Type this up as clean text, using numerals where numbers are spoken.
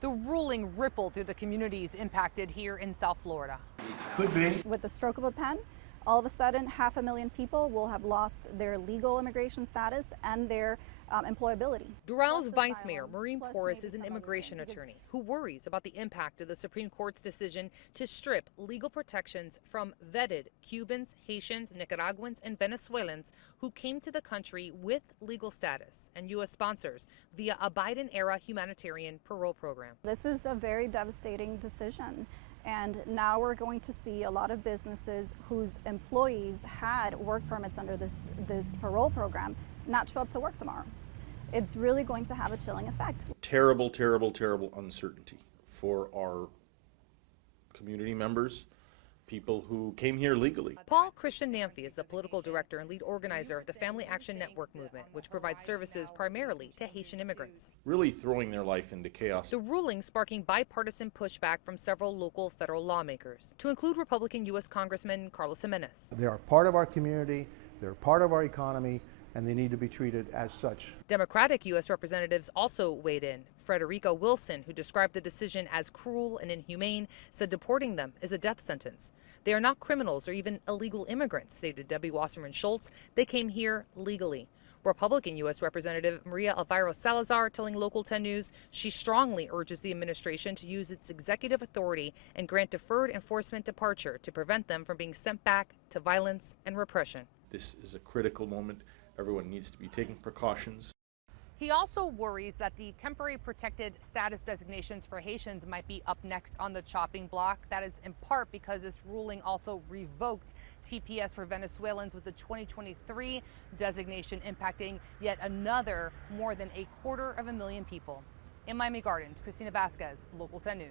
The ruling rippled through the communities impacted here in South Florida. Could be. With the stroke of a pen, all of a sudden, 500,000 people will have lost their legal immigration status and their employability. Dural's Vice Mayor, Maureen Porras, is an immigration attorney who worries about the impact of the Supreme Court's decision to strip legal protections from vetted Cubans, Haitians, Nicaraguans, and Venezuelans who came to the country with legal status and U.S. sponsors via a Biden-era humanitarian parole program. This is a very devastating decision. And now we're going to see a lot of businesses whose employees had work permits under this parole program not show up to work tomorrow. It's really going to have a chilling effect. Terrible, terrible, terrible uncertainty for our community members, people who came here legally. Paul Christian Namphy is the political director and lead organizer of the Family Action Network movement, which provides services primarily to Haitian immigrants. Really throwing their life into chaos. The ruling sparking bipartisan pushback from several local federal lawmakers, to include Republican U.S. Congressman Carlos Jimenez. They are part of our community, they're part of our economy, and they need to be treated as such. Democratic U.S. representatives also weighed in. Frederica Wilson, who described the decision as cruel and inhumane, said deporting them is a death sentence. They are not criminals or even illegal immigrants, stated Debbie Wasserman Schultz. They came here legally. Republican U.S. Representative Maria Elvira Salazar telling Local 10 News she strongly urges the administration to use its executive authority and grant deferred enforcement departure to prevent them from being sent back to violence and repression. This is a critical moment. Everyone needs to be taking precautions. He also worries that the temporary protected status designations for Haitians might be up next on the chopping block. That is in part because this ruling also revoked TPS for Venezuelans with the 2023 designation impacting yet another more than 250,000 people. In Miami Gardens, Christina Vasquez, Local 10 News.